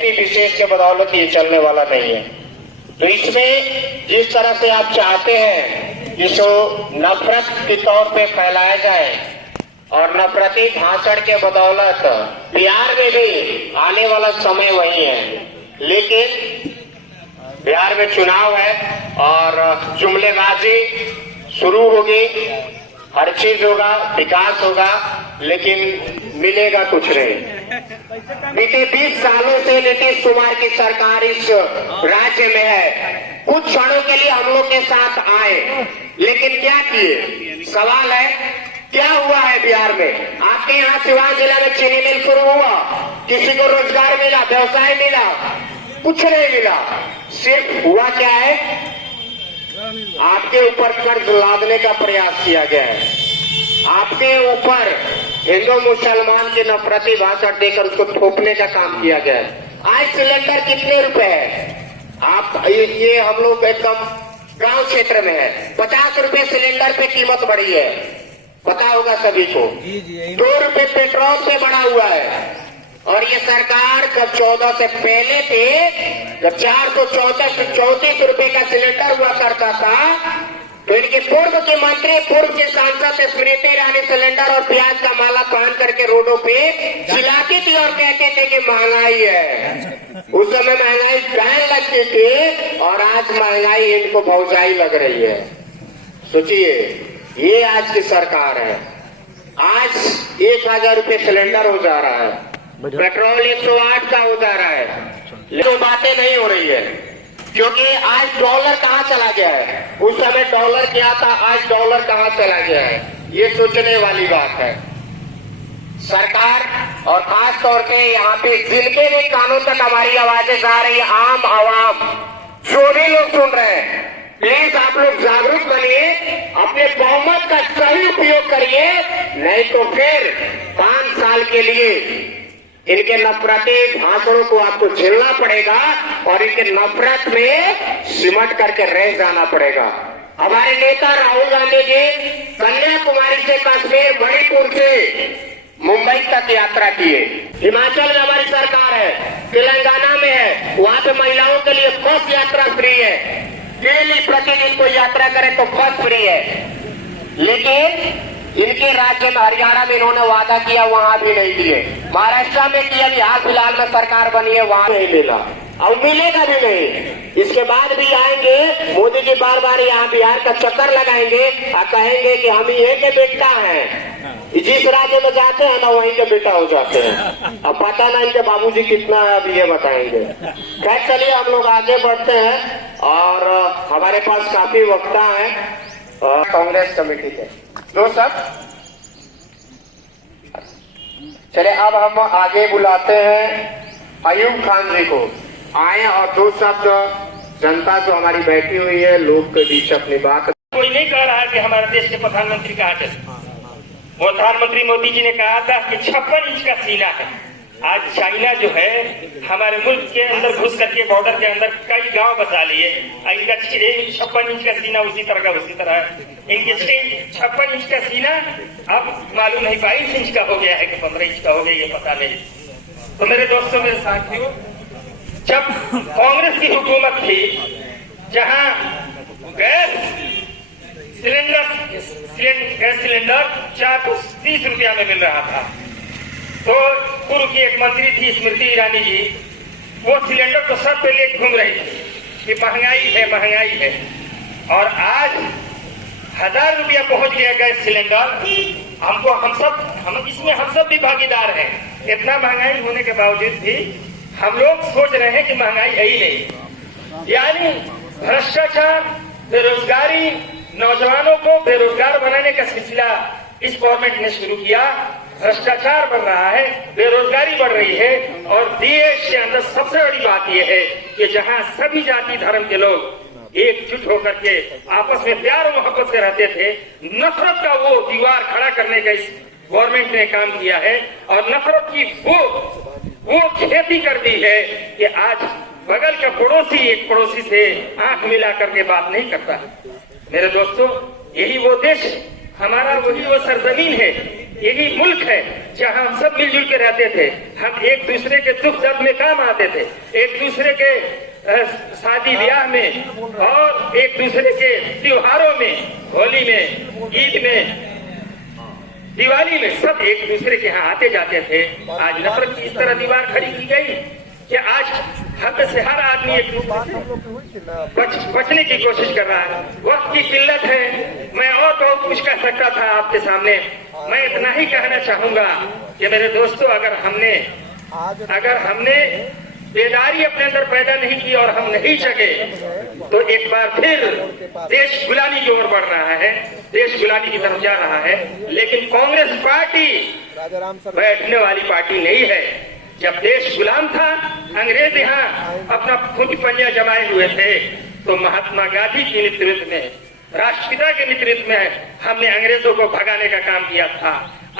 विशेष के बदौलत ये चलने वाला नहीं है। तो इसमें जिस तरह से आप चाहते हैं इसको नफरत के तौर पे फैलाया जाए और नफरती भाषण के बदौलत बिहार में भी आने वाला समय वही है, लेकिन बिहार में चुनाव है और जुमलेबाजी शुरू होगी, हर चीज होगा, विकास होगा, लेकिन मिलेगा कुछ नहीं। बीते 20 सालों से नीतीश कुमार की सरकार इस राज्य में है। कुछ क्षणों के लिए हम लोग के साथ आए, लेकिन क्या किए? सवाल है क्या हुआ है बिहार में? आपके यहाँ सिवान जिला में चीनी मिल शुरू हुआ, किसी को रोजगार मिला, व्यवसाय मिला? कुछ नहीं मिला। सिर्फ हुआ क्या है, आपके ऊपर कर्ज लादने का प्रयास किया गया है। आपके ऊपर हिंदू मुसलमान की नफरती भाषण देकर उसको थोपने का काम किया गया है। आज सिलेंडर कितने रुपए है? आप ये हम लोग एकदम गांव क्षेत्र में है, 50 रुपए सिलेंडर पे कीमत बढ़ी है, पता होगा सभी को। 2 रुपए पेट्रोल पे बढ़ा हुआ है। और ये सरकार जब 14 से पहले थे, जब 434 रुपए का सिलेंडर हुआ करता था, तो इनके पूर्व के मंत्री, पूर्व के सांसद स्मृति ईरानी सिलेंडर और प्याज का माला पहन करके रोडों पे चिल्लाती थी और कहते थे कि महंगाई है। उस समय महंगाई बहन लगती थी और आज महंगाई इनको भौजाई लग रही है। सोचिए, ये आज की सरकार है। आज 1000 रुपए सिलेंडर हो जा रहा है, पेट्रोल 108 का हो जा रहा है, लेकिन बातें नहीं हो रही है क्योंकि आज डॉलर कहाँ चला गया है। उस समय डॉलर क्या था, आज डॉलर कहाँ चला गया है, ये सोचने वाली बात है। सरकार और खास तौर पे यहाँ पे जिनके भी कानून तक हमारी आवाजें जा रही है, आम आवाम जो भी लोग सुन रहे हैं, प्लीज आप लोग जागरूक बनिए, अपने बहुमत का सही उपयोग करिए, नहीं तो फिर 5 साल के लिए इनके नफरती भाषणों को आपको झेलना पड़ेगा और इनके नफरत में सिमट करके रह जाना पड़ेगा। हमारे नेता राहुल गांधी जी कन्याकुमारी से कश्मीर, मणिपुर से मुंबई तक यात्रा किए। हिमाचल में हमारी सरकार है, तेलंगाना में है, वहां पे महिलाओं के लिए बस यात्रा फ्री है, डेली प्रतिदिन कोई यात्रा करे तो बस फ्री है। लेकिन इनके राज्य में हरियाणा में इन्होंने वादा किया, वहां भी नहीं दिए। महाराष्ट्र में किया, भी हाल फिलहाल में सरकार बनी है, वहां नहीं मिला, अब मिलेगा भी नहीं। इसके बाद भी आएंगे मोदी जी, बार बार यहाँ बिहार का चक्कर लगाएंगे और कहेंगे कि हम यही के बेटा हैं। जिस राज्य में जाते हैं ना, वहीं के बेटा हो जाते हैं। अब पता ना इनके बाबूजी कितना है, अब ये बताएंगे। खैर चलिए, हम लोग आगे बढ़ते हैं और हमारे पास काफी वक्ता है कांग्रेस कमेटी के। दो सब चले, अब हम आगे बुलाते हैं अयूब खान जी को, आए और 2 शब्द जनता जो हमारी बैठी हुई है लोग के बीच अपनी बात। कोई नहीं कह रहा है कि हमारे देश के प्रधानमंत्री कहाँ थे। प्रधानमंत्री मोदी जी ने कहा था कि 56 इंच का सीना है। आज चाइना जो है हमारे मुल्क के अंदर घुस करके बॉर्डर के अंदर कई गांव बसा लिए। इनका 56 इंच का सीना उसी तरह है। इनके 56 इंच का सीना अब मालूम नहीं 22 इंच का हो गया है कि 15 इंच का हो गया, ये पता नहीं। तो मेरे दोस्तों, मेरे साथियों, जब कांग्रेस की हुकूमत थी, जहां गैस सिलेंडर 430 रुपया में मिल रहा था, तो पूर्व की एक मंत्री थी स्मृति ईरानी जी, वो सिलेंडर को सर पे ले घूम रही थी कि महंगाई है। और आज 1000 रुपया पहुंच गया गैस सिलेंडर। इसमें हम सब भी भागीदार हैं। इतना महंगाई होने के बावजूद भी हम लोग सोच रहे हैं कि महंगाई है ही नहीं। यानी भ्रष्टाचार, बेरोजगारी, नौजवानों को बेरोजगार बनाने का सिलसिला इस गवर्नमेंट ने शुरू किया। भ्रष्टाचार बढ़ रहा है, बेरोजगारी बढ़ रही है और देश के अंदर सबसे बड़ी बात यह है कि जहां सभी जाति धर्म के लोग एकजुट होकर के आपस में प्यार और मोहब्बत से रहते थे, नफरत का वो दीवार खड़ा करने का इस गवर्नमेंट ने काम किया है और नफरत की वो खेती कर दी है कि आज बगल का पड़ोसी एक पड़ोसी से आंख मिला करके बात नहीं करता। मेरे दोस्तों, यही वो देश है हमारा, वही वो सरजमीन है यही मुल्क है जहां हम सब मिलजुल के रहते थे। हम एक दूसरे के दुख दर्द में काम आते थे, एक दूसरे के शादी ब्याह में और एक दूसरे के त्योहारों में, होली में, ईद में, दिवाली में, सब एक दूसरे के यहाँ आते जाते थे। आज नफरत की इस तरह दीवार खड़ी की गई कि आज हद से हर आदमी एक बचने की कोशिश कर रहा है। वक्त की किल्लत है, मैं और बहुत कुछ कह सकता था आपके सामने। मैं इतना ही कहना चाहूंगा कि मेरे दोस्तों, अगर हमने बेदारी अपने अंदर पैदा नहीं की और हम नहीं जगे तो एक बार फिर देश गुलामी की ओर बढ़ रहा है, देश गुलामी की तरफ जा रहा है। लेकिन कांग्रेस पार्टी बैठने वाली पार्टी नहीं है। जब देश गुलाम था, अंग्रेज यहाँ अपना खुद पंजा जमाए हुए थे, तो महात्मा गांधी के नेतृत्व में, राष्ट्रपिता के नेतृत्व में हमने अंग्रेजों को भगाने का काम किया था।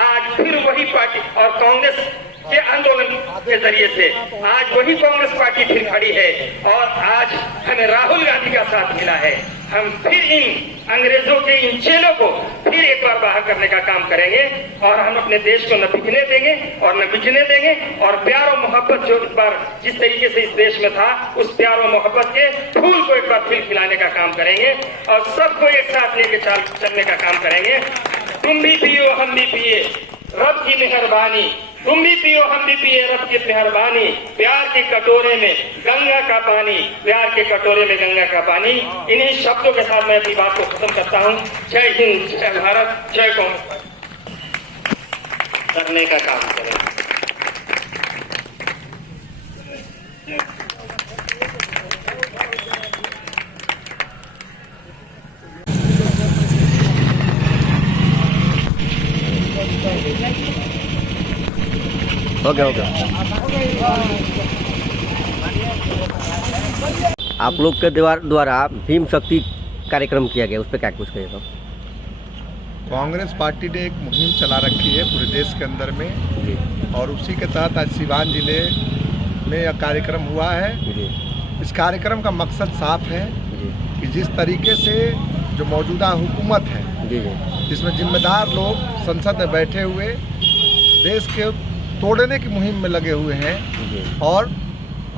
आज फिर वही पार्टी और कांग्रेस के आंदोलन के जरिए से आज वही कांग्रेस पार्टी फिर खड़ी है और आज हमें राहुल गांधी का साथ मिला है। हम फिर इन अंग्रेजों के इन चेलों को फिर एक बार बाहर करने का काम करेंगे और हम अपने देश को न बिकने देंगे और न बिकने देंगे। और प्यार और मोहब्बत जो इस बार जिस तरीके से इस देश में था, उस प्यार और मोहब्बत के फूल को एक बार फिर खिलाने का काम करेंगे और सबको एक साथ लेके चलने का काम करेंगे। तुम भी पियो हम भी पिए रब की मेहरबानी, तुम भी पियो हम भी पिए रब की मेहरबानी, प्यार के कटोरे में गंगा का पानी, प्यार के कटोरे में गंगा का पानी। इन्हीं शब्दों के साथ मैं अपनी बात को खत्म करता हूँ। जय हिंद, जय भारत, जय कांग्रेस। करने का काम करें। ओके। आप लोग के द्वारा भीम शक्ति कार्यक्रम किया गया, उस पर क्या कुछ कहिएगा? कांग्रेस पार्टी ने एक मुहिम चला रखी है पूरे देश के अंदर में जी। और उसी के तहत आज सिवान जिले में यह कार्यक्रम हुआ है जी। इस कार्यक्रम का मकसद साफ है जी। कि जिस तरीके से जो मौजूदा हुकूमत है, जी जी। जिसमें जिम्मेदार लोग संसद में बैठे हुए देश के तोड़ने की मुहिम में लगे हुए हैं जी। और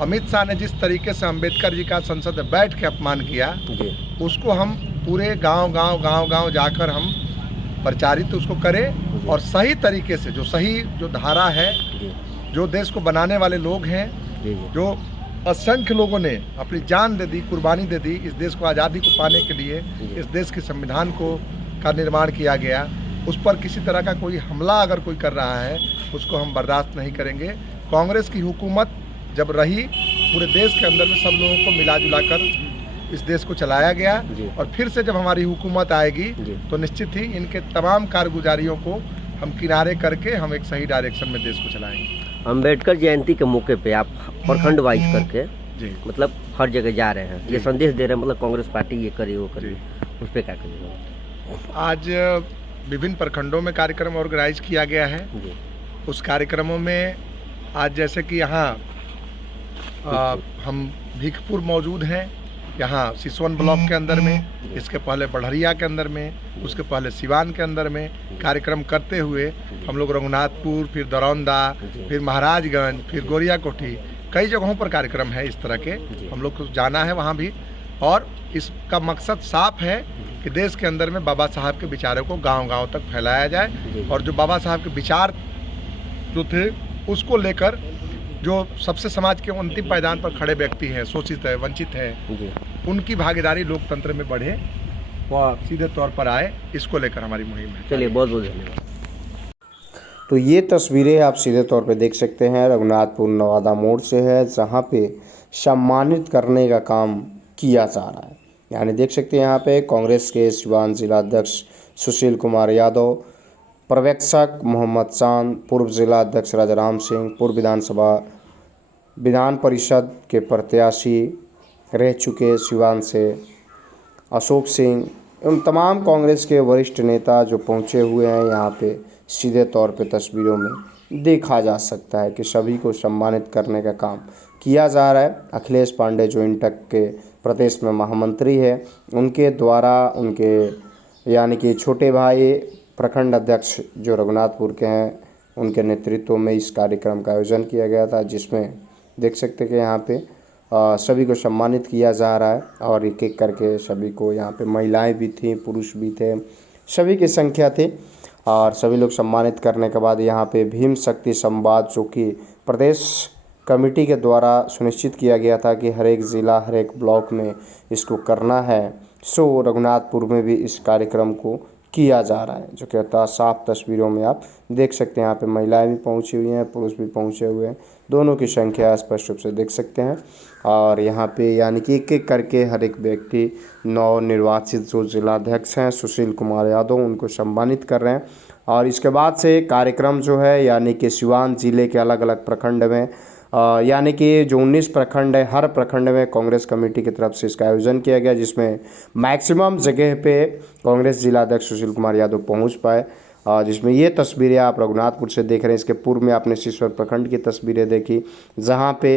अमित शाह ने जिस तरीके से अंबेडकर जी का संसद में बैठ के अपमान किया जी। उसको हम पूरे गांव जाकर हम प्रचारित उसको करें और सही तरीके से जो धारा है, जो देश को बनाने वाले लोग हैं, जो असंख्य लोगों ने अपनी जान दे दी, कुर्बानी दे दी इस देश को आज़ादी को पाने के लिए, इस देश के संविधान का निर्माण किया गया, उस पर किसी तरह का कोई हमला अगर कोई कर रहा है उसको हम बर्दाश्त नहीं करेंगे। कांग्रेस की हुकूमत जब रही पूरे देश के अंदर में सब लोगों को मिला जुला कर इस देश को चलाया गया और फिर से जब हमारी हुकूमत आएगी तो निश्चित ही इनके तमाम कारगुजारियों को हम किनारे करके हम एक सही डायरेक्शन में देश को चलाएंगे। अम्बेडकर जयंती के मौके पे आप प्रखंड वाइज करके जी मतलब हर जगह जा रहे हैं, ये संदेश दे रहे हैं, मतलब कांग्रेस पार्टी ये करी वो करी, उस पर क्या करिएगा? आज विभिन्न प्रखंडों में कार्यक्रम ऑर्गेनाइज किया गया है। उस कार्यक्रमों में आज जैसे कि यहाँ हम भीखपुर मौजूद हैं, यहाँ सिसवन ब्लॉक के अंदर में, इसके पहले बढ़रिया के अंदर में, उसके पहले सिवान के अंदर में कार्यक्रम करते हुए हम लोग रघुनाथपुर, फिर दरौंदा, फिर महाराजगंज, फिर गोरिया कोठी, कई जगहों पर कार्यक्रम है इस तरह के। हम लोग को जाना है वहाँ भी और इसका मकसद साफ है कि देश के अंदर में बाबा साहब के विचारों को गांव-गांव तक फैलाया जाए और जो बाबा साहब के विचार जो थे उसको लेकर जो सबसे समाज के अंतिम पायदान पर खड़े व्यक्ति हैं, शोषित है, वंचित है, उनकी भागीदारी लोकतंत्र में बढ़े, वह सीधे तौर पर आए, इसको लेकर हमारी मुहिम है। चलिए, बहुत बहुत धन्यवाद। तो ये तस्वीरें आप सीधे तौर पे देख सकते हैं, रघुनाथपुर नवादा मोड़ से है, जहाँ पे सम्मानित करने का काम किया जा रहा है। यानी देख सकते हैं यहाँ पे कांग्रेस के सिवान जिला अध्यक्ष सुशील कुमार यादव, पर्यवेक्षक मोहम्मद चांद, पूर्व जिला अध्यक्ष राजाराम सिंह, पूर्व विधान परिषद के प्रत्याशी रह चुके सिवान से अशोक सिंह, एवं तमाम कांग्रेस के वरिष्ठ नेता जो पहुँचे हुए हैं यहाँ पे, सीधे तौर पे तस्वीरों में देखा जा सकता है कि सभी को सम्मानित करने का काम किया जा रहा है। अखिलेश पांडे जो इंटक के प्रदेश में महामंत्री है, उनके द्वारा उनके यानी कि छोटे भाई प्रखंड अध्यक्ष जो रघुनाथपुर के हैं उनके नेतृत्व में इस कार्यक्रम का आयोजन किया गया था, जिसमें देख सकते हैं कि यहाँ पे सभी को सम्मानित किया जा रहा है और एक एक करके सभी को, यहाँ पे महिलाएं भी थीं, पुरुष भी थे, सभी की संख्या थी और सभी लोग सम्मानित करने के बाद यहाँ पे भीम शक्ति संवाद जो कि प्रदेश कमेटी के द्वारा सुनिश्चित किया गया था कि हर एक ज़िला हर एक ब्लॉक में इसको करना है, सो रघुनाथपुर में भी इस कार्यक्रम को किया जा रहा है, जो कहता साफ तस्वीरों में आप देख सकते हैं। यहाँ पे महिलाएं भी पहुंची हुई हैं, पुरुष भी पहुंचे हुए हैं, दोनों की संख्या स्पष्ट रूप से देख सकते हैं। और यहाँ पे यानी कि एक एक करके हर एक व्यक्ति नवनिर्वाचित जो जिलाध्यक्ष हैं सुशील कुमार यादव, उनको सम्मानित कर रहे हैं। और इसके बाद से कार्यक्रम जो है यानी कि सिवान जिले के अलग अलग प्रखंड में यानी कि जो 19 प्रखंड है, हर प्रखंड में कांग्रेस कमेटी की तरफ से इसका आयोजन किया गया, जिसमें मैक्सिमम जगह पे कांग्रेस जिलाध्यक्ष सुशील कुमार यादव पहुंच पाए। जिसमें ये तस्वीरें आप रघुनाथपुर से देख रहे हैं। इसके पूर्व में आपने सिसवर प्रखंड की तस्वीरें देखी, जहां पे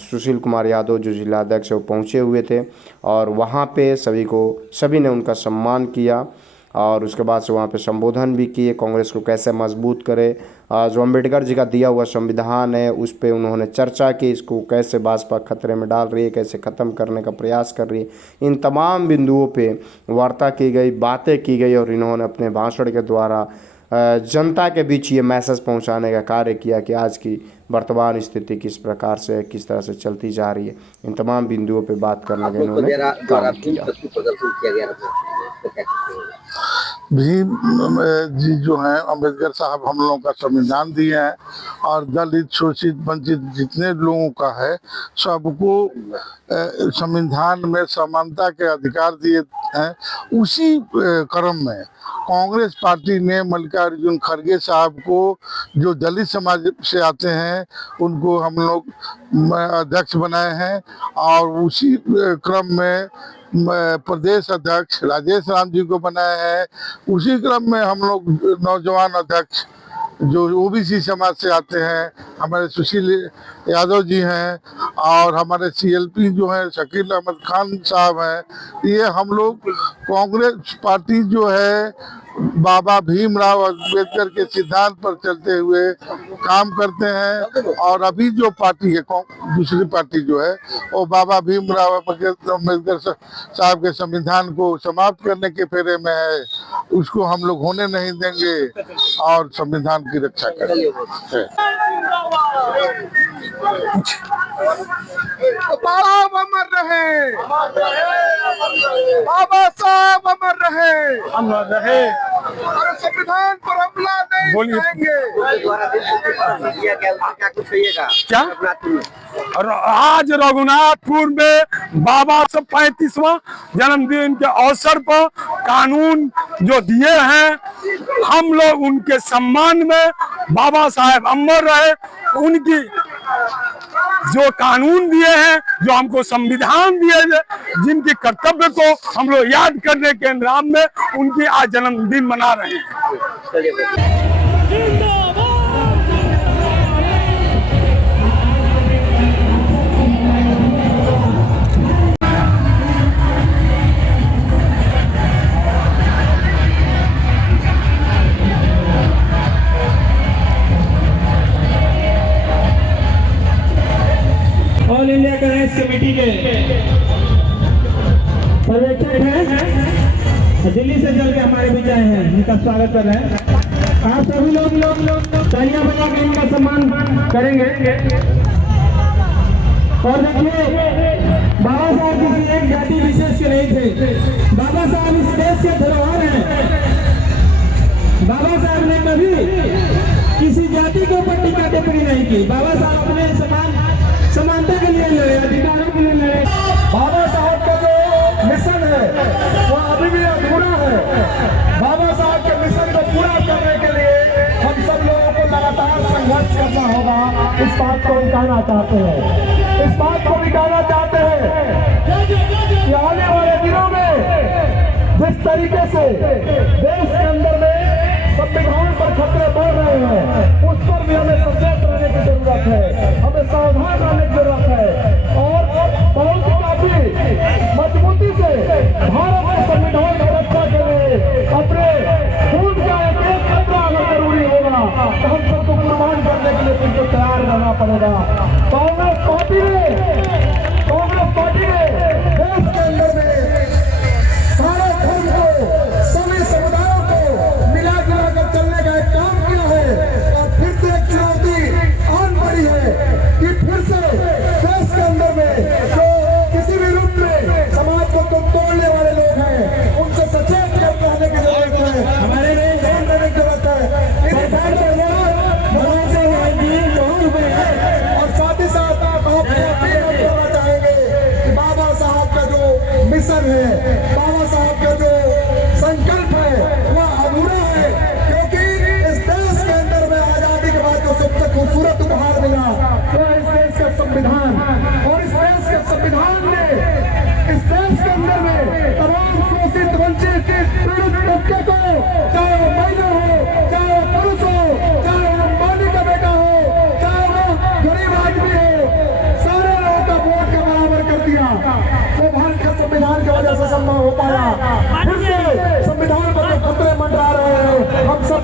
सुशील कुमार यादव जो जिलाध्यक्ष है वो पहुँचे हुए थे और वहाँ पे सभी ने उनका सम्मान किया और उसके बाद से वहाँ पे संबोधन भी किए, कांग्रेस को कैसे मजबूत करे, जो अम्बेडकर जी का दिया हुआ संविधान है उस पे उन्होंने चर्चा की, इसको कैसे भाजपा खतरे में डाल रही है, कैसे ख़त्म करने का प्रयास कर रही है, इन तमाम बिंदुओं पे वार्ता की गई, बातें की गई और इन्होंने अपने भाषण के द्वारा जनता के बीच ये मैसेज पहुंचाने का कार्य किया कि आज की वर्तमान स्थिति किस प्रकार से, किस तरह से चलती जा रही है। इन तमाम बिंदुओं पे बात करने का इन्होंने काम किया। भीम जी जो हैं अम्बेडकर साहब हम लोगों का संविधान दिए हैं और दलित शोषित वंचित जितने लोगों का है सबको संविधान में समानता के अधिकार दिए हैं। उसी क्रम में कांग्रेस पार्टी ने मल्लिकार्जुन खड़गे साहब को जो दलित समाज से आते हैं उनको हम लोग अध्यक्ष बनाए हैं और उसी क्रम में प्रदेश अध्यक्ष राजेश राम जी को बनाया है। उसी क्रम में हम लोग नौजवान अध्यक्ष जो ओबीसी समाज से आते हैं हमारे सुशील यादव जी हैं और हमारे सीएलपी जो हैं शकील अहमद खान साहब हैं। ये हम लोग कांग्रेस पार्टी जो है बाबा भीमराव अम्बेडकर के सिद्धांत पर चलते हुए काम करते हैं और अभी जो पार्टी है दूसरी पार्टी जो है वो बाबा भीमराव अम्बेडकर साहब के संविधान को समाप्त करने के फेरे में है। उसको हम लोग होने नहीं देंगे और संविधान की रक्षा करेंगे। अमर रहे, बाबा साहब अमर रहे, अमर रहे और संविधान पर हमला नहीं करेंगे। क्या और आज रघुनाथपुर में बाबा साहब 35वां जन्मदिन के अवसर पर कानून जो दिए हैं हम लोग उनके सम्मान में बाबा साहब अमर रहे। उनकी जो कानून दिए हैं, जो हमको संविधान दिए, जिनके कर्तव्य को हम लोग याद करने के नाम में उनकी आज जन्मदिन मना रहे हैं। ऑल इंडिया कांग्रेस कमेटी के पर्यवेक्षक हैं, दिल्ली से चल के हमारे बीच आए हैं, इनका स्वागत कर रहे हैं। आप सभी लोग तालियां बजा के इनका सम्मान करेंगे। और देखिए बाबा साहब किसी एक जाति विशेष के नहीं थे, बाबा साहब इस देश के धरोहर हैं। बाबा साहब ने कभी किसी जाति के ऊपर टीका टिप्पणी नहीं की। बाबा साहब अपने समानता के लिए लड़े, अधिकारों के लिए लड़े। बाबा साहब का जो मिशन है वो अभी भी अधूरा है। बाबा साहब के मिशन को पूरा करने के लिए हम सब लोगों को लगातार संघर्ष करना होगा। इस बात को निकालना चाहते हैं, इस बात को निकालना चाहते हैं कि आने वाले दिनों में जिस तरीके से देश के अंदर में संविधान पर खतरे बढ़ रहे हैं उस पर भी हमें सचेत रहने की जरूरत है, हमें सावधान रहने की जरूरत है और बहुत काफी मजबूती से भारत के संविधान की रक्षा के लिए अपने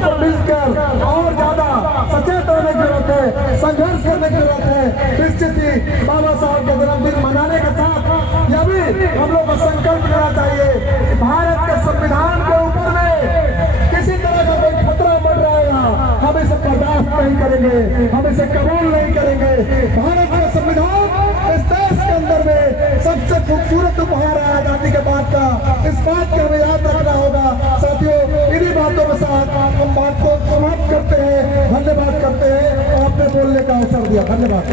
सबको मिलकर और ज्यादा सचेत होने की जरूरत है, संघर्ष करने की जरूरत है। निश्चित ही बाबा साहब का जन्मदिन मनाने के साथ यह भी हम लोग को संकल्प लेना चाहिए, भारत के संविधान के ऊपर में किसी तरह का कोई खतरा बढ़ रहेगा, हम इसे बर्दाश्त नहीं करेंगे, हम इसे कबूल नहीं करेंगे। भारत का संविधान इस देश के अंदर में सबसे खूबसूरत उपहार है आजादी के बाद का, इस बात को हमें याद रखना होगा। साथियों, इन्हीं बातों के साथ हम बात को समाप्त करते हैं, धन्यवाद करते हैं और आपने बोलने का अवसर दिया, धन्यवाद।